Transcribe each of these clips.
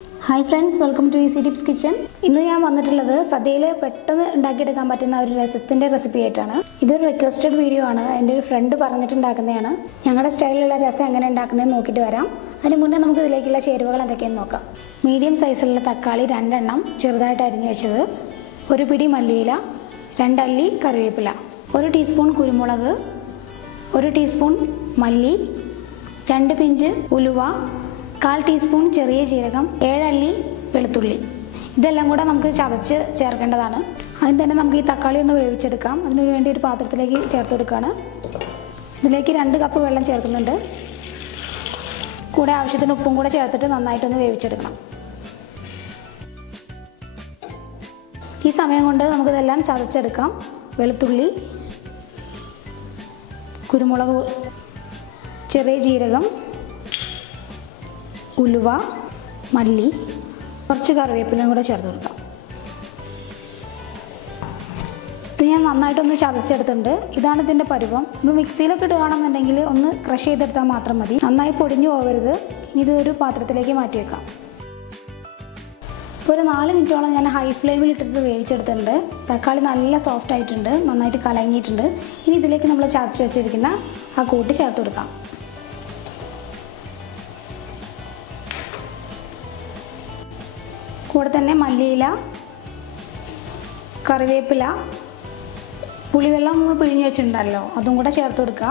Hi friends, welcome to Easy Tips Kitchen. ഇന്ന് ഞാൻ വന്നിട്ടുള്ളത് സദ്യയിൽ പെട്ടെന്ന് ഉണ്ടാക്കിയെടുക്കാൻ പറ്റുന്ന ഒരു രസത്തിന്റെ റെസിപ്പി ആയിട്ടാണ്. ഇതൊരു റിക്വസ്റ്റഡ് വീഡിയോ ആണ്. എൻ്റെ ഒരു ഫ്രണ്ട് പറഞ്ഞിട്ടുണ്ടാക്കുന്നതാണ്. ഞങ്ങളുടെ സ്റ്റൈലിലുള്ള രസം എങ്ങനെ ഉണ്ടാക്കുന്നതെന്ന് നോക്കിയിട്ട് വരാം. അതിന് മുന്നേ നമുക്ക് ഇതിലേക്കുള്ള ചേരുവകൾ എന്തൊക്കെയെന്ന് നോക്കാം. മീഡിയം സൈസിലുള്ള തക്കാളി 2 എണ്ണം ചെറുതായിട്ട് അരിഞ്ഞു വെച്ചത്, ഒരു പിടി മല്ലിയില, 2 അല്ലി കറിവേപ്പില, 1 ടീസ്പൂൺ കുരുമുളക്, 1 ടീസ്പൂൺ മല്ലി, 2 പിഞ്ച് ഉലുവ, 1/4 ടീസ്പൂൺ ചെറിയ ജീരകം, 7 അല്ലി വെളുത്തുള്ളി. ഇതെല്ലാം കൂടെ നമുക്ക് ചതച്ച് ചേർക്കേണ്ടതാണ്. അതിന് തന്നെ നമുക്ക് ഈ തക്കാളി ഒന്ന് വേവിച്ചെടുക്കാം. അതിനു വേണ്ടി ഒരു പാത്രത്തിലേക്ക് ചേർത്ത് കൊടുക്കുകയാണ്. ഇതിലേക്ക് 2 കപ്പ് വെള്ളം ചേർക്കുന്നുണ്ട്. കൂടെ ആവശ്യത്തിന് ഉപ്പും കൂടെ ചേർത്തിട്ട് നന്നായിട്ടൊന്ന് വേവിച്ചെടുക്കണം. ഈ സമയം കൊണ്ട് നമുക്കിതെല്ലാം ചതച്ചെടുക്കാം. വെളുത്തുള്ളി, കുരുമുളക്, ചെറിയ ജീരകം, ഉലുവ, മല്ലി, കുറച്ച് കറിവേപ്പിലയും കൂടെ ചേർത്ത് കൊടുക്കാം. ഇത് ഞാൻ നന്നായിട്ടൊന്ന് ചതച്ചെടുത്തിട്ടുണ്ട്. ഇതാണ് ഇതിൻ്റെ പരുവം. നമ്മൾ മിക്സിയിലൊക്കെ ഇടുകയാണെന്നുണ്ടെങ്കിൽ ഒന്ന് ക്രഷ് ചെയ്തെടുത്താൽ മാത്രം മതി. നന്നായി പൊടിഞ്ഞു പോകരുത്. ഇനി ഇതൊരു പാത്രത്തിലേക്ക് മാറ്റി വെക്കാം. ഇപ്പോൾ ഒരു 4 മിനിറ്റോളം ഞാൻ ഹൈ ഫ്ലെയിമിൽ ഇട്ടിട്ട് വേവിച്ചെടുത്തിട്ടുണ്ട്. തക്കാളി നല്ല സോഫ്റ്റ് ആയിട്ടുണ്ട്, നന്നായിട്ട് കലങ്ങിയിട്ടുണ്ട്. ഇനി ഇതിലേക്ക് നമ്മൾ ചതച്ച് വെച്ചിരിക്കുന്ന ആ കൂട്ട് ചേർത്ത് കൊടുക്കാം. കൂടെ തന്നെ മല്ലിയില, കറിവേപ്പില, പുളിവെള്ളം നമ്മൾ പിഴിഞ്ഞ് വെച്ചിട്ടുണ്ടല്ലോ, അതും കൂടെ ചേർത്ത് കൊടുക്കുക.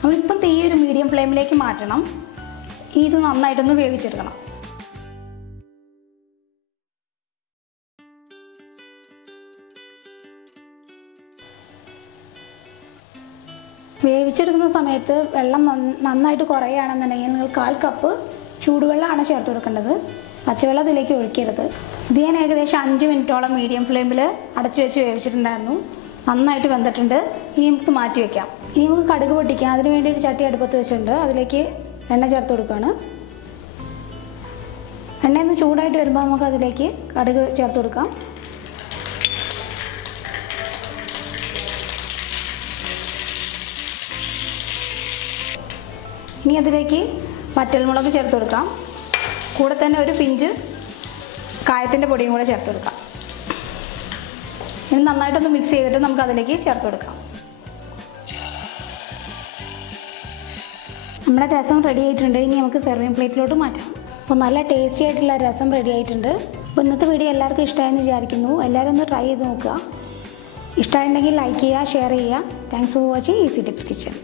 നമ്മളിപ്പം തീ ഒരു മീഡിയം ഫ്ലെയിമിലേക്ക് മാറ്റണം. ഇത് നന്നായിട്ടൊന്ന് വേവിച്ചെടുക്കണം. വേവിച്ചെടുക്കുന്ന സമയത്ത് വെള്ളം നന്നായിട്ട് കുറയുകയാണെന്നുണ്ടെങ്കിൽ നിങ്ങൾ 1/4 കപ്പ് ചൂടുവെള്ളമാണ് ചേർത്ത് കൊടുക്കേണ്ടത്. പച്ചവെള്ളം ഇതിലേക്ക് ഒഴിക്കരുത്. ഇത് ഞാൻ ഏകദേശം 5 മിനിറ്റോളം മീഡിയം ഫ്ലെയിമിൽ അടച്ചു വെച്ച് വേവിച്ചിട്ടുണ്ടായിരുന്നു. നന്നായിട്ട് വെന്തിട്ടുണ്ട്. ഇനി നമുക്ക് മാറ്റി വയ്ക്കാം. ഇനി നമുക്ക് കടുക് പൊട്ടിക്കാം. അതിന് വേണ്ടി ഒരു ചട്ടി അടുപ്പത്ത് വെച്ചിട്ടുണ്ട്. അതിലേക്ക് എണ്ണ ചേർത്ത് കൊടുക്കുകയാണ്. എണ്ണയൊന്ന് ചൂടായിട്ട് വരുമ്പോൾ നമുക്ക് അതിലേക്ക് കടുക് ചേർത്ത് കൊടുക്കാം. ഇനി അതിലേക്ക് വറ്റൽമുളക് ചേർത്ത് കൊടുക്കാം. കൂടെ തന്നെ ഒരു പിഞ്ച് കായത്തിൻ്റെ പൊടിയും കൂടെ ചേർത്ത് കൊടുക്കാം. ഇനി നന്നായിട്ടൊന്ന് മിക്സ് ചെയ്തിട്ട് നമുക്ക് അതിലേക്ക് ചേർത്ത് കൊടുക്കാം. നമ്മുടെ രസം റെഡി ആയിട്ടുണ്ട്. ഇനി നമുക്ക് സെർവിങ് പ്ലേറ്റിലോട്ട് മാറ്റാം. അപ്പോൾ നല്ല ടേസ്റ്റി ആയിട്ടുള്ള രസം റെഡി ആയിട്ടുണ്ട്. അപ്പോൾ ഇന്നത്തെ വീഡിയോ എല്ലാവർക്കും ഇഷ്ടമായെന്ന് വിചാരിക്കുന്നു. എല്ലാവരും ഒന്ന് ട്രൈ ചെയ്ത് നോക്കുക. ഇഷ്ടമായിട്ടുണ്ടെങ്കിൽ ലൈക്ക് ചെയ്യുക, ഷെയർ ചെയ്യുക. Thanks for watching easy tips kitchen.